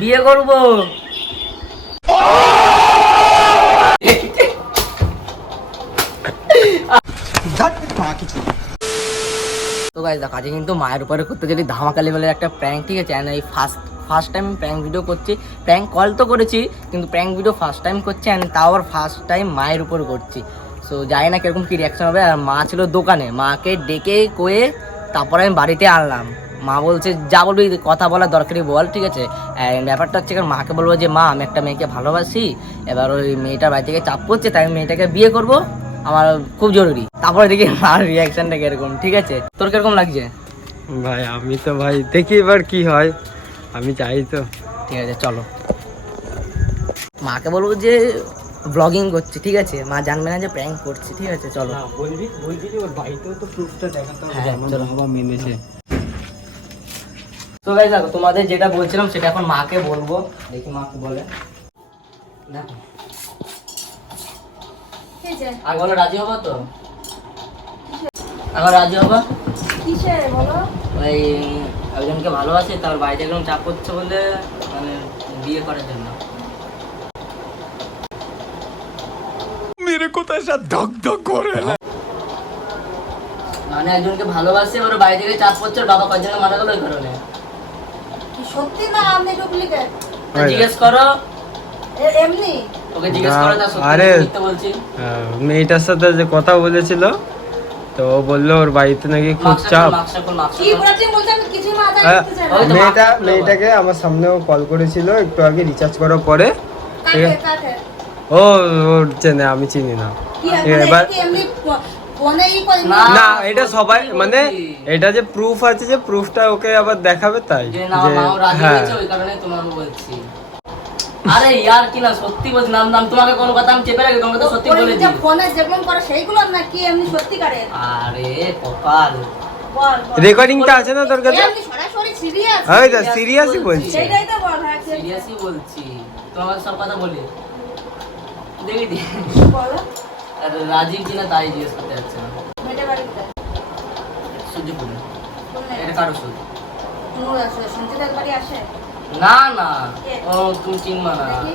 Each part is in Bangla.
বিয়ে করব। তো গাইস দেখো আজকে কিন্তু মায়ের উপরে করতে যদি ধামাকা লেভেলের একটা প্র্যাঙ্ক, ঠিক আছে? অ্যান্ড এই ফার্স্ট টাইম প্র্যাঙ্ক ভিডিও করছি। প্র্যাঙ্ক কল তো করেছি কিন্তু প্র্যাঙ্ক ভিডিও ফার্স্ট টাইম করছি, অ্যান্ড তাও আবার ফার্স্ট টাইম মায়ের উপর করছি। সো জানি না কিরকম কী রিয়াকশন হবে। আর মা ছিল দোকানে, মাকে ডেকে কয়ে তারপরে আমি বাড়িতে আনলাম। মা বলছে যা বলবি কথা বলার দরকারই বল, ঠিক আছে? ব্যাপারটা হচ্ছে কারণ মাকে বলবো যে মা আমি একটা মেয়েকে ভালোবাসি, এবার ওই মেয়েটার বাড়ি থেকে চাপ করছে, তাই আমি মেয়েটাকে বিয়ে করব, আমার খুব জরুরি। তারপরে দেখি মার রিয়াকশনটা কিরকম, ঠিক আছে? তোর কিরকম লাগছে? ভাই আমি তো ভাই দেখি এবার কি হয়, আমি চাই তো। ঠিক আছে চলো, মাকে বলবো যে ব্লগিং করছি, ঠিক আছে? মা জানবে না যে প্র্যাঙ্ক করছি, ঠিক আছে? চলো বলবি যে ওর বাড়িতেও তো প্রুফটা দেখাতে হবে যে আমার চলো। বাবা মেনেছে। তো গাইস দেখো তোমাদের যেটা বলছিলাম সেটা এখন মাকে বলবো, দেখি মা কি বলে। দেখো আর বলো, রাজি হবো তো? এখন রাজি হবো? ওই একজনকে ভালোবাসে, তার বাড়িতে একদম চাপ করছে বলে, মানে বিয়ে করার জন্য। मेरे को तो ऐसा धक धक हो रहा है। মানে একজনকে ভালোবাসে, ওর বাড়ি থেকে চাপ করছে, ওর বাবা কয়েকজন মারা গেল ওই কারণে। সত্যি না আপনি ডুপ্লিকেট? জিজ্ঞেস করো এমনি ওকে, জিজ্ঞেস করো তা সত্যি আরে, মিথ্যে বলছি। মেয়েটার সাথে যে কথা বলেছিল তো ও বললো ওর বাড়িতে নাকি খুব চাপ। কি বলতে বলতে আমি কিছু মাথা রাখতে চাই না। মেয়েটাকে আমার সামনেও কল করেছিল একটু আগে রিচার্জ করার পরে। কাকে কাকে ও ওর চেনে, আমি চিনি না। কি এবার কি এমনি ফোনে ই করি না। না, এটা সবাই মানে এটা যে প্রুফ আছে, যে প্রুফটা ওকে আবার দেখাবে, তাই যে না যে মাও রাজি হ্যাঁ হয়েছে ওই কারণে তোমাকে বলছি। আরে ইয়ার কি না সত্যি বলছি, নাম নাম তোমাকে কোনো কথা আমি চেপে রাখি, তোমাকে তো সত্যি বলে যে দিই। ফোনে যেমন করে সেইগুলো না কি এমনি সত্যি করে? আরে কপাল, বল রেকর্ডিংটা আছে না তোর কাছে? এমনি সরাসরি সিরিয়াস ওই তো সিরিয়াসই বলছি। সেইটাই তো বল। হ্যাঁ সিরিয়াসই বলছি, তোমাকে সব কথা বলি। দেখি দি বলো আর রাজীব কিনা তাই জিজ্ঞেস করতে যাচ্ছে না। মেয়েটা বাড়িতে সূর্যপুরে কোনে এটা কারো সুদ? নূর আছে সঞ্চিতার বাড়ি আসে না না, ও তুমি চিনবা না, দেখি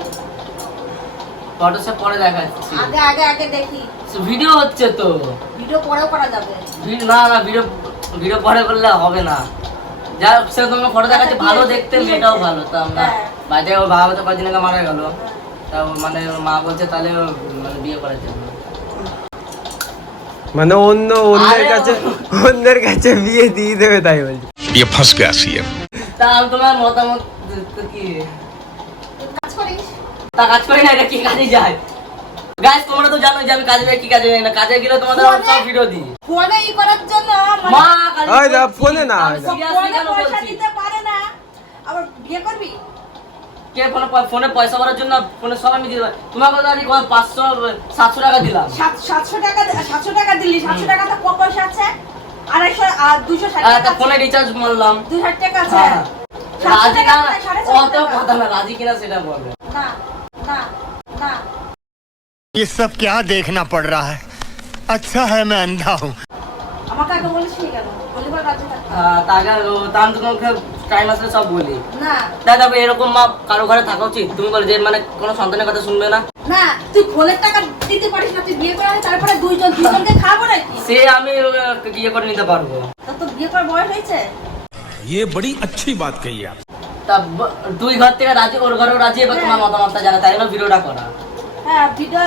ফটো সব পরে দেখাচ্ছি। আগে আগে আগে দেখি ভিডিও হচ্ছে তো। ভিডিও পরেও করা যাবে। না না, ভিডিও পরে করলে হবে না। যা সে তোমাকে ফটো দেখাচ্ছে, ভালো দেখতে, মেয়েটাও ভালো। তা আমরা বাড়িতে ওর বাবা তো কয়েকদিন আগে মারা গেল, তা মানে ওর মা বলছে তাহলে মানে বিয়ে করার জন্য। মানে অন্যের কাছে বিয়ে দিয়ে দেবে, তাই বলছি। ये फंस गया सीएम। তা আমি তোমার মতামত তো কি? কাজ করিস তা কাজ করি না, এটা কি কাজে যায়? গাইস তোমরা তো জানো যে আমি কাজে যাই, কি কাজে যাই না। কাজে গেলে তোমাদের সব ভিডিও দিই। ফোনে ই করার জন্য মা কাজে ওই দা বলছি, ফোনে না, আমি ওই দা। seriously ফোনে কেন পয়সা বলছি? দিতে পারে না আবার বিয়ে করবি? কে ফোনে পয়সা ভরার জন্য ফোনে সব আমি দিতে পারি। তোমাকে তো আমি 500-700 টাকা দিলাম। 700 টাকা দিলি, 700 টাকা তো কত পয়সা আছে? 250 আর 260 টাকা আছে। ফোনে রিচার্জ মারলাম। 260 টাকা আছে। হ্যাঁ। 700 রাজি টাকা না, আছে, 450 অত টাকা। কথা না, রাজি কিনা সেটা বলবে। না না না ये सब क्या देखना पड़ रहा है? अच्छा है मैं अंधा हूँ। আমাকে আগে বলিস নি কেন? বলিবার রাজি থাকতে। তাকে আমি তো তোমাকে টাইম আসলে সব বলি। না দাদা এরকম মা কারো ঘরে থাকা উচিত? তুমি বলে যে মানে কোনো সন্তানের কথা শুনবে না? না তুই ফোনের টাকা দিতে পারিস না, তুই বিয়ে করে আনি, তারপরে দুইজনকে খাবো নাকি? সে আমি ইয়ে করে নিতে পারবো। তো বিয়ে করার বয়স হয়েছে? ये बड़ी अच्छी बात कही आप। তা দুই ঘর থেকে রাজি, ওর ঘরেও রাজি, এবার তোমার মতামতটা জানা, তাই জন্য ভিডিওটা করা। হ্যাঁ ভিডিও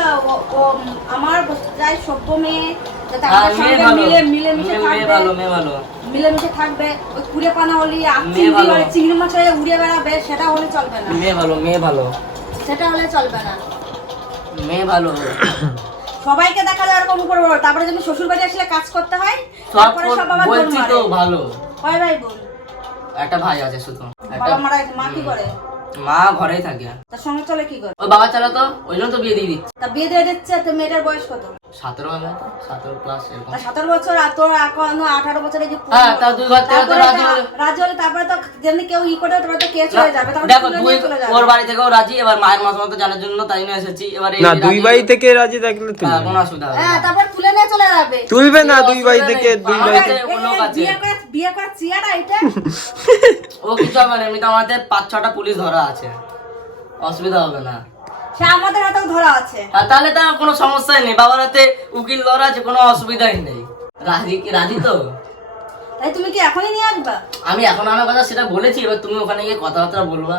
আমার যাই সভ্য মেয়ে যাতে হ্যাঁ, আমার মেয়ে সঙ্গে ভালো, মিলেমিশে মেয়ে থাকবে, ভালো, মেয়ে ভালো। মিলেমিশে থাকবে। ওই কুড়ে পানা হলি মেয়ে ভালো। চিংড়ি মাছ হয়ে উড়ে বেড়াবে, সেটা হলে চলবে না। মেয়ে ভালো, মেয়ে ভালো, সেটা হলে চলবে না। মেয়ে ভালো। সবাইকে দেখা যায় এরকম উপর বড়, তারপরে যখন শ্বশুর বাড়ি আসলে কাজ করতে হয়, সব তারপরে সব আবার বলছি তো ভালো। কয় ভাই বোন? একটা ভাই আছে শুধু। একটা বাবা মারা গেছে, মা কি করে? মা ঘরেই থাকে। তার সঙ্গে চলে কি করে? ওই বাবা চালাতো, ওই জন্য তো বিয়ে দিয়ে দিচ্ছে। তা বিয়ে দিয়ে দিচ্ছে, তো মেয়েটার বয়স কত? 17 হবে তো, 17 প্লাস এরকম। 17 বছর আর তোর এখনো 18 বছরে যে হ্যাঁ, তা দুই ঘর থেকে তো রাজি হলো। রাজি হলে তারপরে তো যেমনি কেউ ই করে তারপরে তো কেস হয়ে যাবে, তখন দেখো তুলে দুই নিয়ে চলে যাবে। ওর বাড়ি থেকেও রাজি, এবার মায়ের মতামত জানার জন্য তাই নিয়ে এসেছি। এবার এই না রাজি দুই বাড়ি থেকে রাজি থাকলে তুই হ্যাঁ, কোনো অসুবিধা হবে না। হ্যাঁ, তারপর তুলে নিয়ে চলে যাবে। তুলবে না দুই বাড়ি থেকে, দুই বাড়ি থেকে আমাদের লোক আছে। বিয়ে করে চেয়ারা এটা ও কিছু হবে না, এমনিতে আমাদের 5-6টা পুলিশ ধরা আছে, অসুবিধা হবে না। সে আমাদের হাতেও ধরা আছে। আর তাহলে তো কোনো সমস্যাই নেই, বাবার হাতে উকিল ধরা আছে, কোনো অসুবিধাই নেই। রাজি তো? তাই তুমি কি এখনই নিয়ে আসবা? আমি এখন আমার কথা সেটা বলেছি, এবার তুমি ওখানে গিয়ে কথাবার্তা বলবা।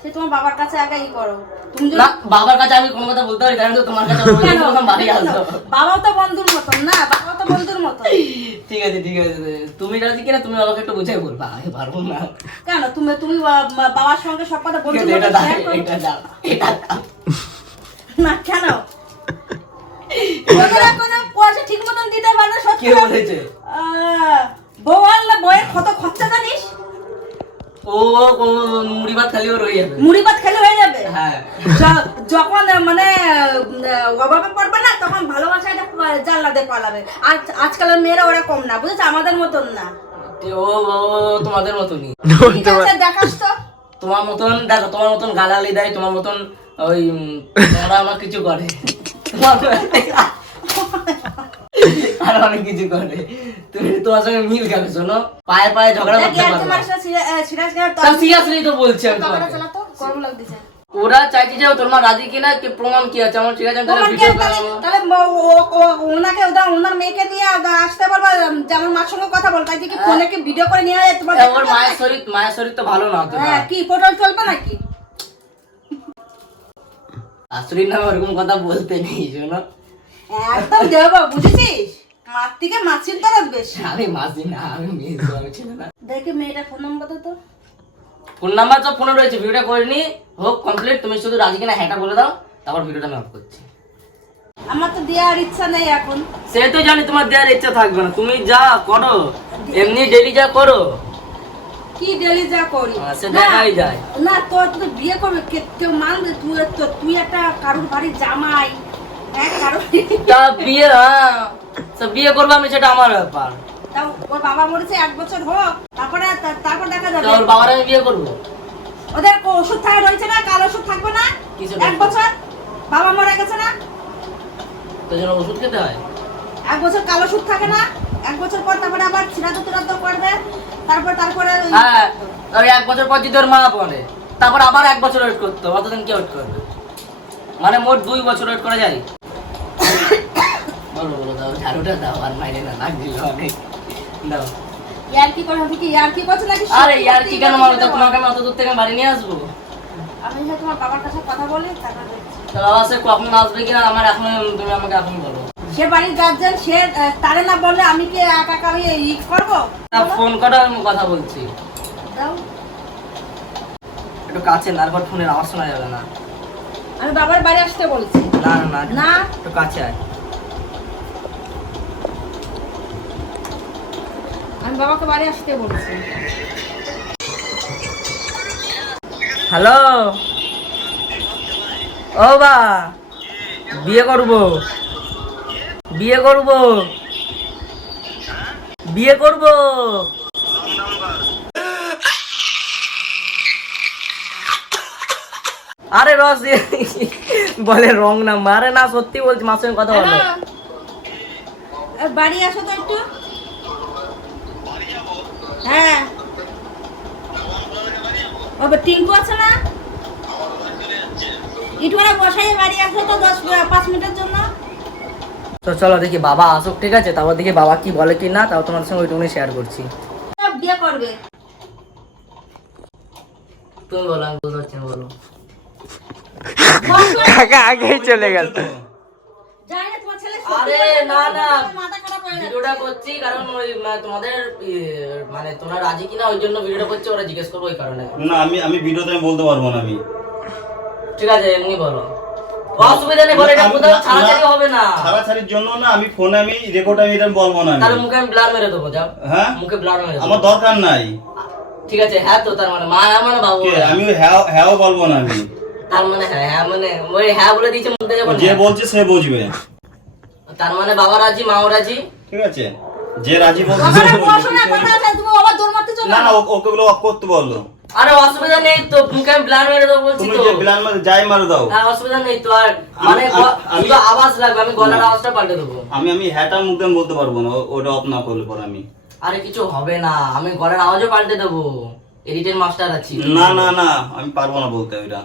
সে তোমার বাবার কাছে আগে ই করো। তুমি না, বাবার কাছে আমি কোনো কথা বলতে পারি, কারণ তো তোমার কাছে বললেই তো তখন বাড়ি আসবো। বাবাও তো বন্ধুর মতন না, বাবাও তো বন্ধুর মতন। ঠিক আছে ঠিক আছে, তুমি রাজি কিনা তুমি আমাকে একটু বুঝাই বলবা, আমি পারবো না। কেন তুমি বাবার সঙ্গে সব কথা বন্ধুর এটা মতন দাও, share করো? এটা দাও, এটা দাও। না কেন? ওনারা কোনো পয়সা ঠিক মতন দিতে পারে না, সত্যি কে বলেছে? বউ আনলে বইয়ের কত খরচা জানিস? ও মুড়ি ভাত খালিও রয়ে যাবে। মুড়ি ভাত খেলে হয়ে যাবে। হ্যাঁ, যখন মানে অভাবে পড়বে না, তখন ভালোবাসা এটা জানলা দিয়ে পালাবে। আজকালের মেয়েরা ওরা কম না, বুঝেছো? আমাদের মতন না। ও তোমাদের মতনই। ঠিক আছে, দেখাস তো। তোমার মতন দেখো, তোমার মতন গালালি দেয়, তোমার মতন ওই ওরা আমার কিছু করে, আর অনেক কিছু করে। তুমি তোমার সঙ্গে মিল খাবে, শোনো, পায়ে পায়ে ঝগড়া করতে পারবে না। সিরিয়াসলি তো বলছি আমি তোমাকে। ওরা চাইছে যে তোর মা রাজি কিনা, কি প্রমাণ কি আছে আমার? ঠিক আছে, আমি তাহলে ভিডিও বানাবো। ওনাকে ওনার মেয়েকে নিয়ে আসতে পারবা, যেমন মার সঙ্গে কথা বল, তাই কি ফোনে কি ভিডিও করে নিয়ে যায় তোমার? ওর মায়ের শরীর তো ভালো না তো। হ্যাঁ, কি পোর্টাল চলবে নাকি? শাশুড়ির নামে ওরকম কথা বলতে নেই, শোনো। একদম দেবো, বুঝেছিস? মার থেকে মাছির দরদ বেশি। আমি মাসি না, আমি মেয়ে, আমি ছিল না। দেখি মেয়েটা ফোন নম্বর তো। ফোন নাম্বার তো ফোনে রয়েছে, ভিডিওটা করে নি হোক কমপ্লিট। তুমি শুধু রাজি কিনা হ্যাঁটা বলে দাও, তারপর ভিডিওটা আমি অফ করছি। আমার তো দেওয়ার ইচ্ছা নেই এখন। সে তো জানি তোমার দেওয়ার ইচ্ছা থাকবে না, তুমি যা করো এমনি ডেলি যা করো। কি ডেলি যা করি সে দেখাই যায় না। তোর তো বিয়ে করবে কেউ মানবে? তুই একটা কারুর বাড়ির জামাই। হ্যাঁ, কারুর তা বিয়ে, হ্যাঁ তা বিয়ে করবো আমি, সেটা আমার ব্যাপার। তাও ওর বাবা মরেছে 1 বছর হোক, তারপর দেখা যাবে। ওর বাবার আমি বিয়ে করবো? ওদের ওষুধ থাকা রয়েছে না, কাল ওষুধ থাকবে না? কিসের 1 বছর বাবা মরে গেছে না, তো যেন ওষুধ খেতে হয়। 1 বছর কাল ওষুধ থাকে না? 1 বছর পর তারপরে আবার ছিড়াতো করবে, তারপরে হ্যাঁ, ওই 1 বছর পর যদি ওর মা পড়ে, তারপর আবার 1 বছর ওয়েট করতে হবে। অতদিন কে ওয়েট করবে? মানে মোট 2 বছর ওয়েট করা যায়। বলো দাও, ঝাড়ুটা দাও, আর মাইনে না লাগ দিল অনেক দাও। ইয়ার কি করে? কি ইয়ার কি করছ নাকি? আরে ইয়ার কি কেন মারো? তোমাকে আমি অত দূর থেকে বাড়ি নিয়ে আসবো? আমি তোমার বাবার কাছে কথা বলি, তারপর দেখছি। তো বাবা সে কখন আসবে কিনা আমার এখন, তুমি আমাকে এখন বলো। সে বাড়ির গার্জেন, সে তারে না বললে আমি কি একা একা আমি ই করবো? ফোন করো, আমি কথা বলছি। দাও। একটু কাছে না, আর ফোনের আওয়াজ শোনা যাবে না। আমি বাবার বাড়ি আসতে বলছি। না না না না, একটু কাছে আয়। আমি বাবাকে বাড়ি আসতে বলছি। হ্যালো, ও বা বিয়ে করব, বিয়ে করব, বিয়ে করব। আরে রস বলে রং নাম্বার। আরে না, সত্যি বলছি, মার সঙ্গে কথা বলো। বাড়ি আসো তো একটু। হ্যাঁ, টিঙ্কু আছে না? ইটুয়ারা বসাই বাড়ি আসো তো 5 মিনিটের জন্য। তো চলো দেখি বাবা আসুক, ঠিক আছে? তারপর দেখি বাবা কি বলে কি না, তাও তোমার সঙ্গে ওইটুকুনি শেয়ার করছি। বিয়ে করবে? তুমি বলো, আমি বলতে পারছি না, বলো। কাকা আগেই চলে গেল। জানি না তোমার ছেলে আরে না না, মাথা খারাপ হয়ে ভিডিওটা করছি কারণ ওই তোমাদের মানে তোমরা রাজি কিনা ওই জন্য ভিডিওটা করছি, ওরা জিজ্ঞেস করবো ওই কারণে। না আমি ভিডিওতে আমি বলতে পারবো না আমি। ঠিক আছে, এমনি বলো, অসুবিধা নেই, বলে এটা কোথাও ছাড়াছাড়ি হবে না। ছাড়াছাড়ির জন্য না, আমি ফোনে আমি রেকর্ড আমি এটা বলবো না তাহলে আমি। মুখে আমি ব্লার মেরে দেবো, যাও। হ্যাঁ, মুখে ব্লার মেরে দেবো, আমার দরকার নাই। ঠিক আছে? হ্যাঁ, তো তার মানে মা মানে বাবু, কে আমি হ্যাঁ বলবো না আমি। তার মানে হ্যাঁ, হ্যাঁ মানে ওই হ্যাঁ বলে দিয়েছে মুখ দিয়ে, যে বলছে সে বুঝবে। তার মানে বাবা রাজি, মাও রাজি। ঠিক আছে, যে রাজি বলছে বাবার পড়াশোনার কথা আছে, তুমি বাবা দৌড় মারতে চলো না না ওকে গুলো অফ করতে বললো। আরে অসুবিধা নেই তো, মুখে আমি ব্লাড মেরে দেবো বলছি তুমি তো। যে প্ল্যান মানে যাই মারো দাও। হ্যাঁ অসুবিধা নেই তো। আর মানে শুধু আওয়াজ লাগবে, আমি গলার আওয়াজটা পাল্টে দেবো। আমি হ্যাটার মুখ দিয়ে বলতে পারবো না, ওটা অফ না করলে পর আমি। আরে কিছু হবে না, আমি গলার আওয়াজও পাল্টে দেবো, এডিটের মাস্টার আছি। না না না আমি পারবো না বলতে ওইটা।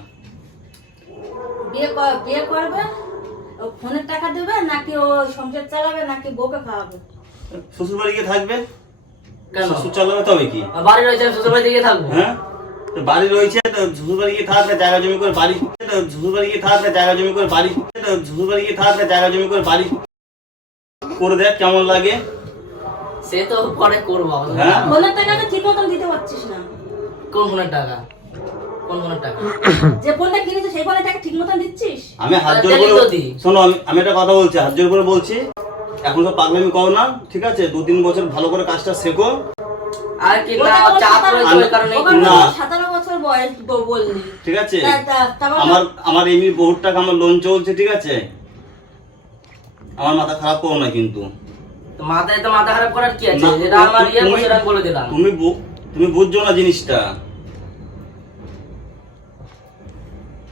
বিয়ে করবে, ও ফোনের টাকা দেবে নাকি ও সংসার চালাবে নাকি বউকে খাওয়াবে? শ্বশুর বাড়ি গিয়ে থাকবে, কেন? শ্বশুর চালাবে তবে কি? বাড়ি রয়েছে, শ্বশুর বাড়ি দিকে থাকবো। হ্যাঁ তো বাড়ি রয়েছে, তো শ্বশুর বাড়ি গিয়ে থাকবে জায়গা জমি করে বাড়ি, শ্বশুর বাড়ি গিয়ে থাকবে জায়গা জমি করে বাড়ি, শ্বশুর বাড়ি গিয়ে থাকবে জায়গা জমি করে বাড়ি করে দেখ কেমন লাগে। সে তো পরে করবো। হ্যাঁ ফোনের টাকা তো ঠিক মতন দিতে পারছিস না। কোন ফোনের টাকা? কোন ফোনের টাকা? যে ফোনটা কিনেছিস সেই ফোনের টাকা ঠিক মতন দিচ্ছিস? আমি হাত জোর তাহলে তো করে দিই। শোনো, আমি একটা কথা বলছি, হাত জোর করে বলছি, এখন তো পাগলামি করো না, ঠিক আছে? 2-3 বছর ভালো করে কাজটা শেখো। আর কি না, ওটা তো চাপ 17 রয়েছে ওই কারণে। ওখানে না। 17 বছর বয়স বললি। ঠিক আছে, তারপর আমার এমনি বহুত টাকা আমার লোন চলছে, ঠিক আছে? আমার মাথা খারাপ করো না কিন্তু। তো মাথায় তো মাথা খারাপ করার কি আছে? না, যেটা আমার ইয়ে তুমি- সেটা আমি বলে দিলাম। তুমি বুঝছো না জিনিসটা,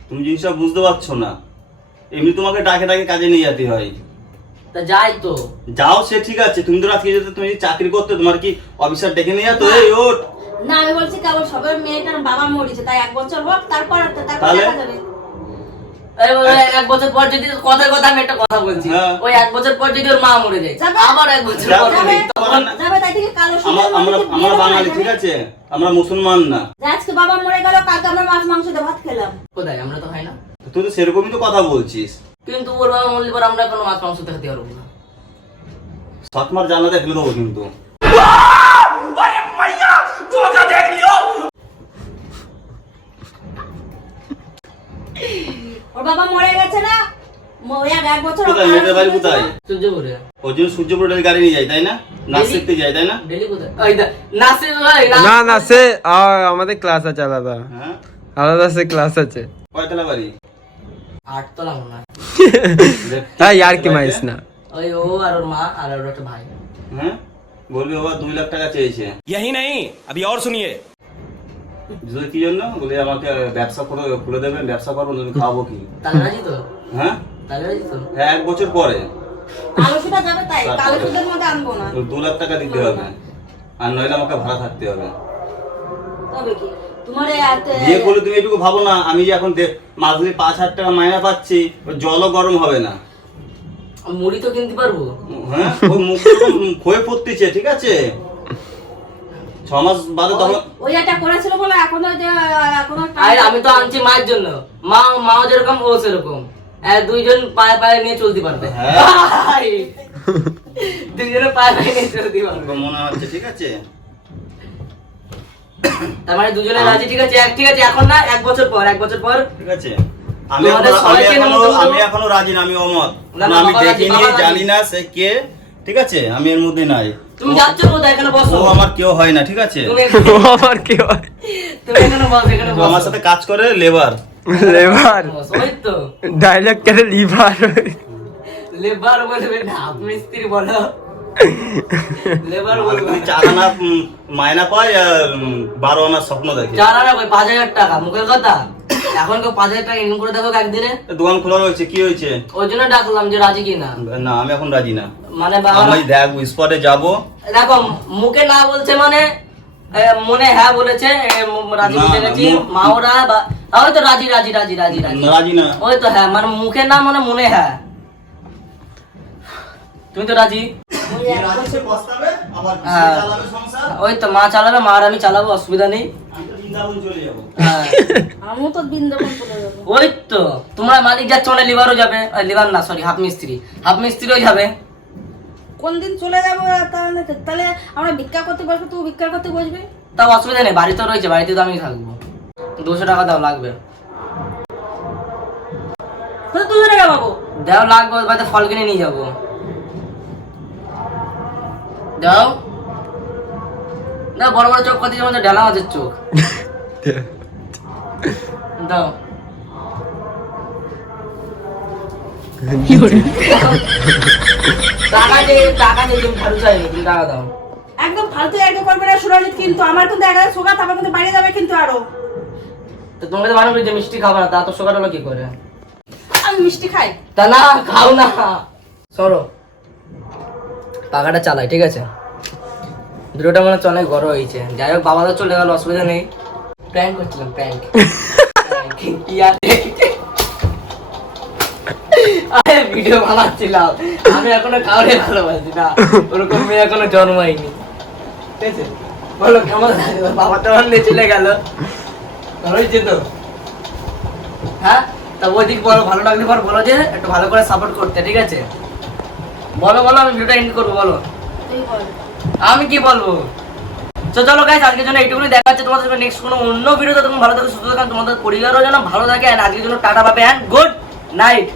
তুমি জিনিসটা বুঝতে পারছো না। এমনি তোমাকে ডাকে ডাকে কাজে নিয়ে যেতে হয়। তা যাই তো। যাও সে ঠিক আছে, তুমি তো রাত্রে যেতে, তুমি যদি চাকরি করতে তোমার কি অফিসার ডেকে নিয়ে যেত? এই ওঠ। না আমি বলছি কেবল সবার মেয়েটার বাবা মরেছে তাই 1 বছর হোক, তারপর তাহলে? দেখা যাবে। ওই 1 বছর পর যদি কথার কথা আমি একটা কথা বলছি, হ্যাঁ। ওই 1 বছর পর যদি ওর মা মরে যায়, যাবে। আবার 1 বছর যাবে। পর যাবে তখন যাবে তাই থেকে কালো আমরা সুদের আমরা মধ্যে কি আমরা বিয়ে বাঙালি, করা ঠিক যাবে? আছে? আমরা মুসলমান না। যে আজকে বাবা মরে গেল, কালকে আমরা মাছ মাংস দিয়ে ভাত খেলাম। কোথায়? আমরা তো হয় না। তুই তো সেরকমই তো কথা বলছিস। কিন্তু ওর বাবা মরলে পর আমরা কোনো মাছ মাংস খেতে পারবো না। সৎমার জানাতে ফেলে দেবো কিন্তু। ওর বাবা মরে গেছে না, 1 বছর কোথায় মেয়েদের বাড়ি কোথায়? সহ্য করে ওই জন্য সূর্যপুর গাড়ি নিয়ে যায় তাই না? নাচ শিখতে যায় তাই না? ডেলি কোথায়? ওই দা নাসে ভাই না না সে আমাদের ক্লাস আছে আলাদা, হ্যাঁ আলাদা সে ক্লাস আছে। কয়তলা বাড়ি? 8 তলা মনে হয়। হ্যাঁ আর কি মাইস না। ওই ও আর ওর মা আর ওর একটা ভাই। হ্যাঁ বলবি বাবা 2 লাখ টাকা চেয়েছে। यही नहीं, अभी और सुनिए। যদি কি জন্য বলি আমাকে ব্যবসা খুলে দেবেন, ব্যবসা করবো, তুমি খাবো কি? তাহলে রাজি তো? হ্যাঁ তাহলে রাজি তো? হ্যাঁ 1 বছর পরে কালো সুদা যাবে তাই, কালো সুদের মধ্যে আনবো না। 2 লাখ টাকা দিতে হবে, আর নইলে আমাকে ভাড়া থাকতে হবে। তবে কি তোমার বিয়ে করলে তুমি এটুকু ভাবো না, আমি যে এখন মাসে 5,000 টাকা মাইনা পাচ্ছি, ওই জলও গরম হবে না। আমি মুড়ি তো কিনতে পারবো। হ্যাঁ ওই মুখ ক্ষয়ে পড়তেছে, ঠিক আছে? 6 মাস বাদে তখন ওই একটা করেছিল বলে এখনো যে এখনো আর আমি তো আনছি মায়ের জন্য, মা যেরকম ও সেরকম, দুইজন পায়ে পায়ে নিয়ে চলতে পারবে। হ্যাঁ। ভাই, দুইজনে পায়ে পায়ে নিয়ে চলতে পারবে। মনে হচ্ছে, ঠিক আছে? তার মানে দুজনে রাজি, ঠিক আছে? ঠিক আছে, এখন না, 1 বছর পর, 1 বছর পর। ঠিক আছে, আমি তোমাদের সবাইকে নেমন্তন্ন আমি করবো। এখনো রাজি না, আমি অমত। না, না, আমি বাবা রাজি, দেখিনি, বাবা রাজি। জানি না সে কে, ঠিক আছে? আমি এর মধ্যে নাই। তুমি যাচ্ছ কোথায়? এখানে বসো। ও আমার কেউ হয় না, ঠিক আছে? তুমি ও আমার কি হয়? তুমি এখানে বসো, এখানে ও বসো। আমার সাথে কাজ করে লেবার। লেবার বসো, ওই তো ডায়লগ কেটে লিভার। লেবার বলবে না, মিস্ত্রি বলো। লেবার বলবে তুমি 4 আনা মায়না পায় আর 12 আনার স্বপ্ন দেখে। 4 আনা কই? 5,000 টাকা মুখের কথা। এখন কেউ 5,000 টাকা ইনকাম করে দেখো একদিনে। দোকান খোলা রয়েছে, কি হয়েছে? ওই জন্য ডাকলাম যে রাজি কিনা। না আমি এখন রাজি না। মানে বাবা আমি দেখ স্পটে যাব। দেখো, মুখে না বলছে মানে মনে হ্যাঁ বলেছে, রাজি না, বলে না, গেছি। মাওরা ওই তো রাজি রাজি রাজি রাজি রাজি রাজি না। ওই তো হ্যাঁ, মানে মুখে না মানে মনে হ্যাঁ। তুমি তো রাজি? রাজি সে পস্তাবে, আবার সে হ্যাঁ। চালাবে সংসার। ওই তো মা চালাবে, মা আর আমি চালাবো, অসুবিধা নেই। আমি তো বৃন্দাবন চলে যাব। হ্যাঁ। আমিও তো বৃন্দাবন চলে যাবো। ওই তো তোমরা মালিক যাচ্ছে, মানে লিভারও যাবে, লিভার না সরি, হাফ মিস্ত্রিও যাবে। কোন দিন চলে যাবো তাহলে? তাহলে আমরা ভিক্ষা করতে বসবো, তুই ভিক্ষা করতে বসবি। তাও অসুবিধা নেই, বাড়ি তো রয়েছে, বাড়িতে তো আমি থাকবো। 200 টাকা দাও লাগবে। কোথায় 200 টাকা পাবো? দাও লাগবে, ওই বাড়িতে ফল কিনে নিয়ে যাবো। দাও না, বড় বড় চোখ করতে, যেমন ঢেলা মাছের চোখ। দাও। টাকা দিয়ে তুমি ফালতু চাইনি, তুমি টাকা দাও। একদম ফালতু একদম করবে না সুরজিৎ, কিন্তু আমার কিন্তু 1000 সোগা তারপর কিন্তু বাইরে যাবে কিন্তু আরো। তো তোমাকে তো মানুষ যে মিষ্টি খাবে না, তা তো শোকার হলো কি করে? আমি মিষ্টি খাই। তা না খাও না, সরো পাখাটা চালাই, ঠিক আছে? ভিডিওটা মনে হচ্ছে অনেক বড় হয়েছে। যাই হোক, বাবা তো চলে গেল, অসুবিধা নেই। প্র্যাঙ্ক করছিলাম, প্র্যাঙ্ক। কি আছে? আরে ভিডিও বানাচ্ছিলাম, আমি এখনো কাউরে ভালোবাসি না, ওরকম মেয়ে এখনো জন্মায়নি, ঠিক আছে? বলো কেমন লাগলো? বাবা তো আমার নিয়ে চলে গেল, হয়েছে তো? হ্যাঁ, তা ওই দিক বলো, ভালো লাগলে পর বলো যে একটু ভালো করে সাপোর্ট করতে, ঠিক আছে? বলো বলো, আমি ভিডিওটা এন্ড করবো, বলো। তুই বল। আমি কি বলবো? তো চলো গাইস, আজকের জন্য এইটুকুনি, দেখা যাচ্ছে তোমাদের সঙ্গে নেক্সট কোনো অন্য ভিডিওতে। তখন ভালো থাকো, সুস্থ থাকুন, তোমাদের পরিবারও যেন ভালো থাকে। আর আজকের জন্য tata bye and good night.